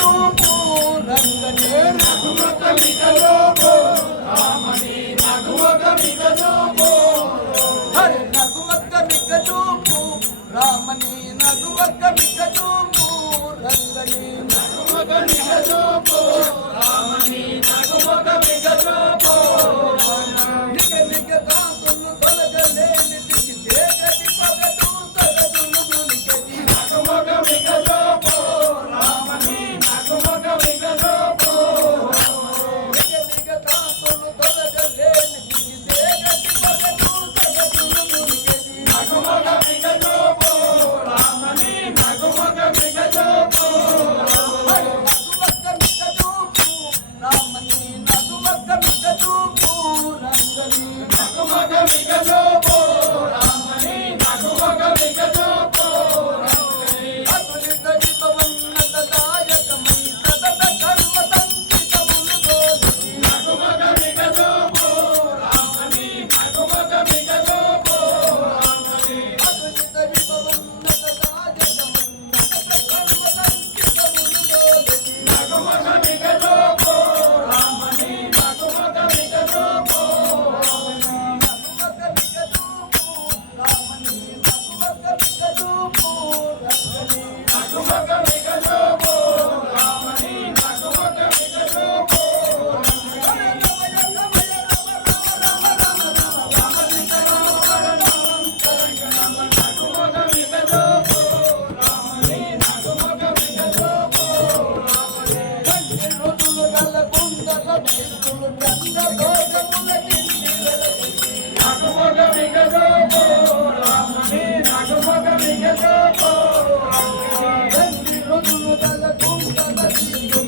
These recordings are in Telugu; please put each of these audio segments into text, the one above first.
చూపు రంగని నగుమొక మిక చూపు రామని నగుమొక మిక చూపు హరి నగుమొక మిక చూపు రామని నగుమొక మిక చూపు రంగని నగుమొక మిక చూపు రామని నగుమొక మిక చూపు నిగ నిగ కాంతులు తొలగలేని దిగి తేగటి పగటు తగదులు గులిగటి నగుమొక మిక చూపు రామని నగుమొక మిక చూపు నిగ నిగ కాంతులు తొలగలేని దిగి తేగటి పగటు తగదులు గులిగటి నగుమొక మిక చూపు రామని నగుమొక మిక చూపు నగుమొక మిక చూపు రామని నగుమొక మిక చూపు రంగని నగుమొక మిక చూపు రామని నగుమొక మిక చూపు అతులిత విభవన్నత దాయకమై సతత కర్మ సంచితములు గోలి నగుమొక మిక చూపు రామని నగుమొక మిక చూపు అతులిత విభవన్నత దాయకమై సతత కర్మ సంచితములు గోలి నగుమొక మిక చూపు రామని నగుమొక మిక చూపు నగుమొక మిక చూపు రామని నగుమొక మిక చూపు రంగని నగుమొక మిక చూపు రామని నగుమొక మిక చూపు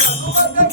Nagumaka